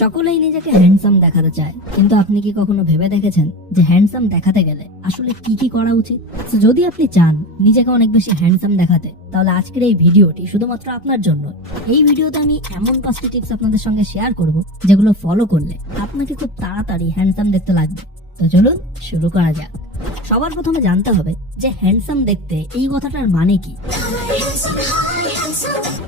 সকলেই নিজেকে হ্যান্ডসাম দেখাতে চায়, কিন্তু আপনি কি কখনো ভেবে দেখেছেন যে হ্যান্ডসাম দেখাতে গেলে আসলে কি কি করা উচিত? তো যদি আপনি চান নিজেকে অনেক বেশি হ্যান্ডসাম দেখাতে, তাহলে আজকের এই ভিডিওটি শুধুমাত্র আপনার জন্য। এই ভিডিওতে আমি এমন 5টি টিপস আপনাদের সঙ্গে শেয়ার করব, যেগুলো ফলো করলে আপনাকে খুব তাড়াতাড়ি হ্যান্ডসাম দেখতে লাগবে। তো চলুন শুরু করা যাক। সবার প্রথমে জানতে হবে যে হ্যান্ডসাম দেখতে এই কথাটার মানে কি।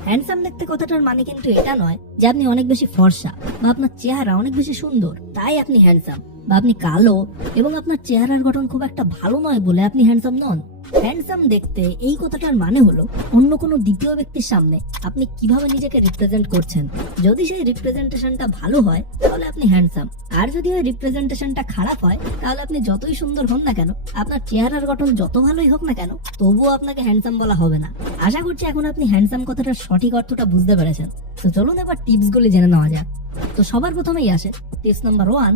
হ্যান্ডসাম দেখতে কথাটার মানে কিন্তু এটা নয় যে আপনি অনেক বেশি ফর্সা বা আপনার চেহারা অনেক বেশি সুন্দর তাই আপনি হ্যান্ডসাম, বা আপনি কালো এবং আপনার চেহারার গঠন খুব একটা ভালো নয় বলে আপনি হ্যান্ডসাম নন। হ্যান্ডসাম দেখতে এই কথাটার মানে হলো অন্য কোনো দ্বিতীয় ব্যক্তির সামনে আপনি কিভাবে নিজেকে রিপ্রেজেন্ট করছেন। যদি সেই রিপ্রেজেন্টেশনটা ভালো হয় তাহলে আপনি হ্যান্ডসাম, আর যদি ওই রিপ্রেজেন্টেশনটা খারাপ হয় তাহলে আপনি যতই সুন্দর হন না কেন, আপনার চেহারার গঠন যত ভালোই হোক না কেন, তবুও আপনাকে হ্যান্ডসাম বলা হবে না। আশা করছি এখন আপনি হ্যান্ডসাম কথাটার সঠিক অর্থটা বুঝতে পেরেছেন। তো চলুন এবার টিপস গুলি জেনে নেওয়া যাক। তো সবার প্রথমেই আসে টিপস নাম্বার 1,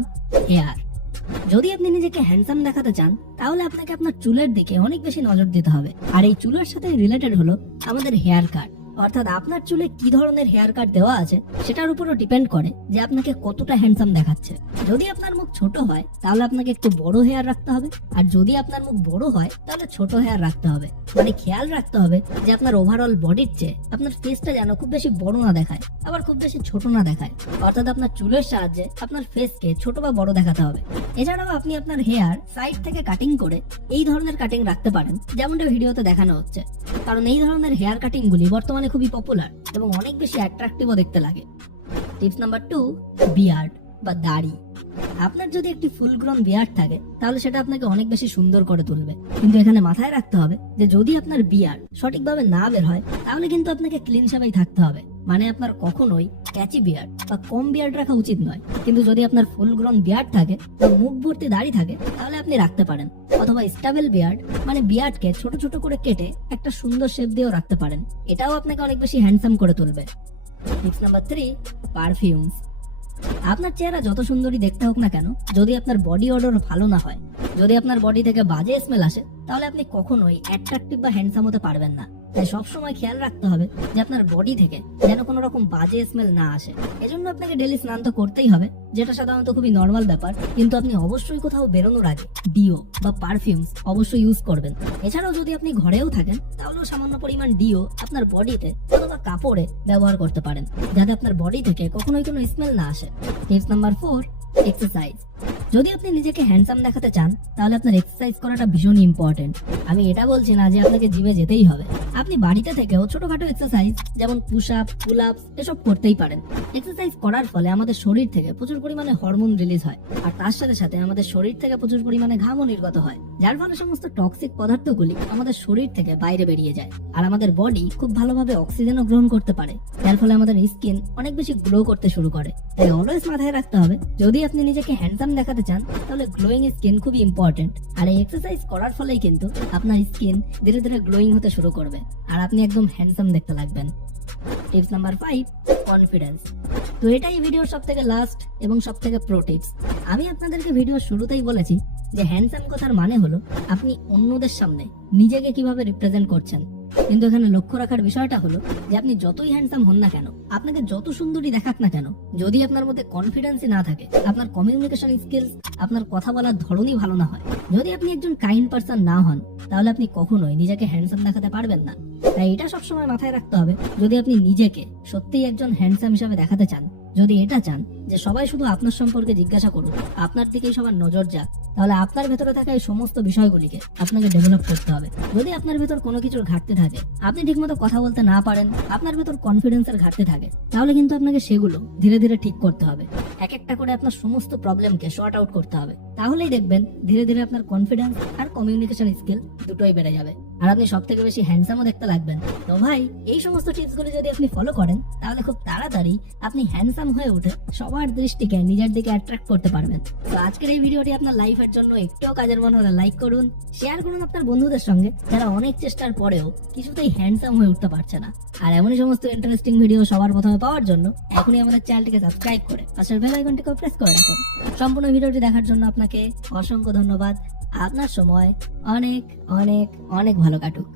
হেয়ার। যদি আপনি নিজেকে হ্যান্ডসাম দেখাতে চান তাহলে আপনাকে আপনার চুলের দিকে অনেক বেশি নজর দিতে হবে, আর এই চুলের সাথে রিলেটেড হলো আমাদের হেয়ার কাট। অর্থাৎ আপনার চুলে কি ধরনের হেয়ার কাট দেওয়া আছে সেটার উপরও ডিপেন্ড করে যে আপনাকে কতটা হ্যান্ডসাম দেখাচ্ছে। যদি আপনার মুখ ছোট হয় তাহলে আপনাকে একটু বড় হেয়ার রাখতে হবে, আর যদি আপনার মুখ বড় হয় তাহলে ছোট হেয়ার রাখতে হবে। মানে খেয়াল রাখতে হবে যে আপনার ওভারঅল বডির চেয়ে আপনার ফেসটা যেন খুব বেশি বড় না দেখায়, আবার খুব বেশি ছোট না দেখায়। অর্থাৎ আপনার চুলের সাহায্যে আপনার ফেসকে ছোট বা বড় দেখাতে হবে। এছাড়াও আপনি আপনার হেয়ার সাইড থেকে কাটিং করে এই ধরনের কাটিং রাখতে পারেন, যেমনটা ভিডিওতে দেখানো হচ্ছে, কারণ এই ধরনের হেয়ার কাটিং গুলি বর্তমানে খুবই পপুলার এবং অনেক বেশি অ্যাট্রাকটিভও দেখতে লাগে। টিপস নাম্বার 2, বিয়ার্ড বা দাড়ি। আপনার যদি একটি ফুল গ্রোন বিয়ার্ড থাকে তাহলে সেটা আপনাকে অনেক বেশি সুন্দর করে তুলবে, কিন্তু এখানে মাথায় রাখতে হবে যে যদি আপনার বিয়ার্ড সঠিকভাবে না বের হয় তাহলে কিন্তু আপনাকে ক্লিন শেভেই থাকতে হবে। মানে আপনার কখনোই ক্যাচি বিয়ার্ড বা কম বিয়ার্ড রাখা উচিত নয়। কিন্তু যদি আপনার ফুল গ্রোন বিয়ার্ড থাকে বা মুখ ভর্তি দাড়ি থাকে তাহলে আপনি রাখতে পারেন, অথবা স্টেবল বিয়ার্ড মানে বিয়ার্ডকে ছোট ছোট করে কেটে একটা সুন্দর শেপ দিয়েও রাখতে পারেন। এটাও আপনাকে অনেক বেশি হ্যান্ডসাম করে তুলবে। Tips number 3, perfumes. আপনার চেহারা যত সুন্দরই দেখতে হোক না কেন, যদি আপনার বডি অডর ভালো না হয়, যদি আপনার বডি থেকে বাজে স্মেল আসে, তাহলে আপনি কখনোই অ্যাট্রাকটিভ বা হ্যান্ডসাম হতে পারবেন না। তাই সবসময় খেয়াল রাখতে হবে যে আপনার বডি থেকে যেন কোনো রকম বাজে স্মেল না আসে। এজন্য আপনাকে ডেলি স্নান তো করতেই হবে, যেটা সাধারণত খুবই নর্মাল ব্যাপার, কিন্তু আপনি অবশ্যই কোথাও বেরোনোর আগে ডিও বা পারফিউমস অবশ্যই ইউজ করবেন। এছাড়াও যদি আপনি ঘরেও থাকেন তাহলেও সামান্য পরিমাণ ডিও আপনার বডিতে অথবা কাপড়ে ব্যবহার করতে পারেন, যাতে আপনার বডি থেকে কখনোই কোনো স্মেল না আসে। Tips number 4, exercise. যদি আপনি নিজেকে হ্যান্ডসাম দেখাতে চান তাহলে আপনার এক্সারসাইজ করাটা ভীষণ ইম্পর্টেন্ট। আমি এটা বলছি না যে আপনাকে জিমে যেতেই হবে, আপনি বাড়িতে থেকেও ছোটখাটো এক্সারসাইজ যেমন পুশ আপ, পুল আপস এসব করতেই পারেন। এক্সারসাইজ করার ফলে আমাদের শরীর থেকে প্রচুর পরিমাণে হরমোন রিলিজ হয়, আর তার সাথে সাথে আমাদের শরীর থেকে প্রচুর পরিমাণে ঘামও নির্গত হয়, যার ফলে সমস্ত টক্সিক পদার্থগুলি আমাদের শরীর থেকে বাইরে বেরিয়ে যায়, আর আমাদের বডি খুব ভালোভাবে অক্সিজেনও গ্রহণ করতে পারে, যার ফলে আমাদের স্কিন অনেক বেশি গ্লো করতে শুরু করে। তাই অলওয়েজ মাথায় রাখতে হবে যদি আপনি নিজেকে হ্যান্ডসাম দেখাতে চান তাহলে গ্লোয়িং স্কিন খুবই ইম্পর্টেন্ট, আর এই এক্সারসাইজ করার ফলেই কিন্তু আপনার স্কিন ধীরে ধীরে গ্লোয়িং হতে শুরু করবে আর আপনি একদম হ্যান্ডসাম দেখতে লাগবেন। Tips number 5, confidence. তো এটাই ভিডিওর সব থেকে লাস্ট এবং সব থেকে প্রো টিপস। আমি আপনাদেরকে ভিডিওর শুরুতেই বলেছি যে হ্যান্ডসাম কথার মানে হলো আপনি অন্যদের সামনে নিজেকে কিভাবে রিপ্রেজেন্ট করছেন। কিন্তু এখানে লক্ষ্য রাখার বিষয়টা হলো যে আপনি যতই হ্যান্ডসাম হন না কেন, আপনাকে যত সুন্দরী দেখাক না কেন, যদি আপনার মধ্যে কনফিডেন্সই না থাকে, আপনার কমিউনিকেশন স্কিলস, আপনার কথা বলার ধরনই ভালো না হয়, যদি আপনি একজন কাইন্ড পারসন না হন, তাহলে আপনি কখনোই নিজেকে হ্যান্ডসাম দেখাতে পারবেন না। তাই এটা সবসময় মাথায় রাখতে হবে, যদি আপনি নিজেকে সত্যিই একজন হ্যান্ডসাম হিসাবে দেখাতে চান, যদি এটা চান যে সবাই শুধু আপনার সম্পর্কে জিজ্ঞাসা করুক, আপনার দিকেই সবার নজর যাক, তাহলে আপনার ভেতরে থাকা এই সমস্ত বিষয়গুলিকে আপনাকে ডেভেলপ করতে হবে। যদি আপনার ভেতর কোনো কিছুর ঘাটতি থাকে, আপনি ঠিকমতো কথা বলতে না পারেন, আপনার ভেতর কনফিডেন্সের ঘাটতি থাকে, তাহলে কিন্তু আপনাকে সেগুলো ধীরে ধীরে ঠিক করতে হবে। এক একটা করে আপনার সমস্ত প্রবলেমকে শর্ট আউট করতে হবে, তাহলেই দেখবেন ধীরে ধীরে আপনার কনফিডেন্স আর কমিউনিকেশন স্কিল দুটোই বেড়ে যাবে, আর আপনি সব থেকে বেশি হ্যান্ডসামও দেখতে লাগবেন। তো ভাই, এই সমস্ত টিপসগুলো যদি আপনি ফলো করেন তাহলে খুব তাড়াতাড়ি আপনি হ্যান্ডসাম হয়ে উঠে সবার দৃষ্টিকে নিজের দিকে অ্যাট্রাক্ট করতে পারবেন। তো আজকের এই ভিডিওটি আপনার লাইফের জন্য একটুও কাজের মনে হলে লাইক করুন, শেয়ার করুন আপনার বন্ধুদের সঙ্গে যারা অনেক চেষ্টার পরেও কিছুতেই হ্যান্ডসাম হয়ে উঠতে পারছে না। আর এমনই সমস্ত ইন্টারেস্টিং ভিডিও সবার প্রথমে পাওয়ার জন্য এখনই আমাদের চ্যানেলটিকে সাবস্ক্রাইব করে পাশের বেল আইকনটিকে প্রেস করে রাখুন। সম্পূর্ণ ভিডিওটি দেখার জন্য আপনাকে অসংখ্য ধন্যবাদ। আপনার সময় অনেক অনেক অনেক ভালো কাটুক।